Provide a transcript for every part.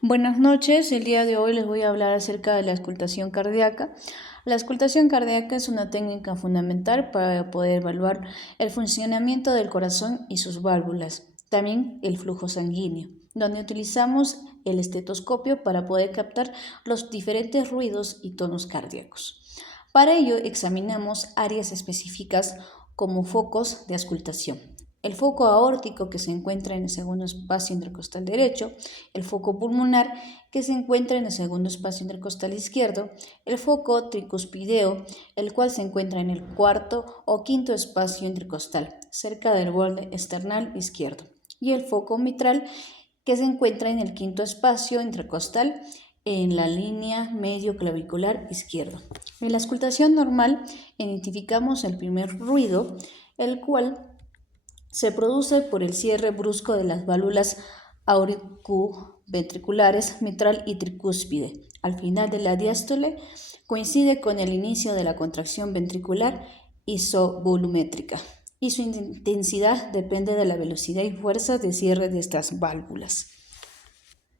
Buenas noches, el día de hoy les voy a hablar acerca de la auscultación cardíaca. La auscultación cardíaca es una técnica fundamental para poder evaluar el funcionamiento del corazón y sus válvulas, también el flujo sanguíneo, donde utilizamos el estetoscopio para poder captar los diferentes ruidos y tonos cardíacos. Para ello examinamos áreas específicas como focos de auscultación. El foco aórtico que se encuentra en el segundo espacio intercostal derecho, el foco pulmonar que se encuentra en el segundo espacio intercostal izquierdo, el foco tricuspideo, el cual se encuentra en el cuarto o quinto espacio intercostal, cerca del borde esternal izquierdo, y el foco mitral que se encuentra en el quinto espacio intercostal en la línea medio clavicular izquierdo. En la auscultación normal identificamos el primer ruido, el cual se produce por el cierre brusco de las válvulas auriculoventriculares mitral y tricúspide. Al final de la diástole coincide con el inicio de la contracción ventricular isovolumétrica y su intensidad depende de la velocidad y fuerza de cierre de estas válvulas.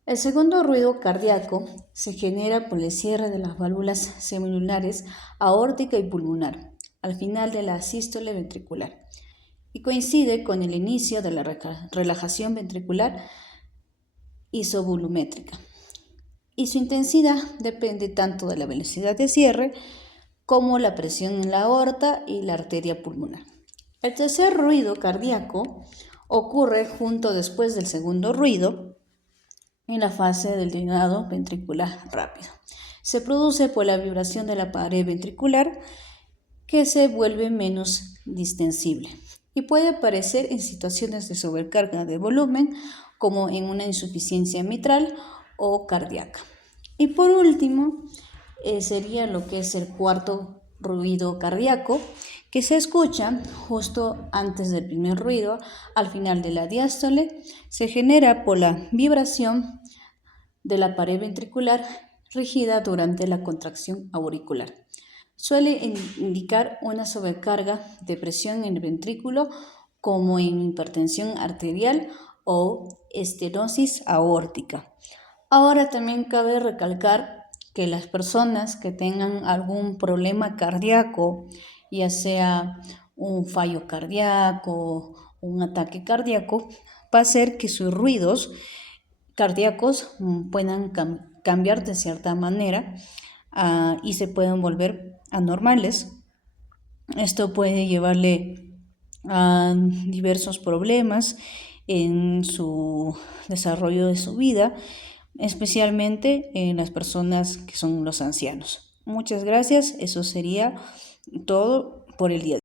El segundo ruido cardíaco se genera por el cierre de las válvulas semilunares aórtica y pulmonar al final de la sístole ventricular y coincide con el inicio de la relajación ventricular isovolumétrica. Y su intensidad depende tanto de la velocidad de cierre como la presión en la aorta y la arteria pulmonar. El tercer ruido cardíaco ocurre junto después del segundo ruido en la fase del drenado ventricular rápido. Se produce por la vibración de la pared ventricular que se vuelve menos distensible y puede aparecer en situaciones de sobrecarga de volumen como en una insuficiencia mitral o cardíaca. Y por último sería lo que es el cuarto ruido cardíaco, que se escucha justo antes del primer ruido, al final de la diástole, se genera por la vibración de la pared ventricular rígida durante la contracción auricular. Suele indicar una sobrecarga de presión en el ventrículo como en hipertensión arterial o estenosis aórtica. Ahora también cabe recalcar que las personas que tengan algún problema cardíaco, ya sea un fallo cardíaco, un ataque cardíaco, va a hacer que sus ruidos cardíacos puedan cambiar de cierta manera y se pueden volver anormales. Esto puede llevarle a diversos problemas en su desarrollo de su vida, especialmente en las personas que son los ancianos. Muchas gracias, eso sería todo por el día de hoy.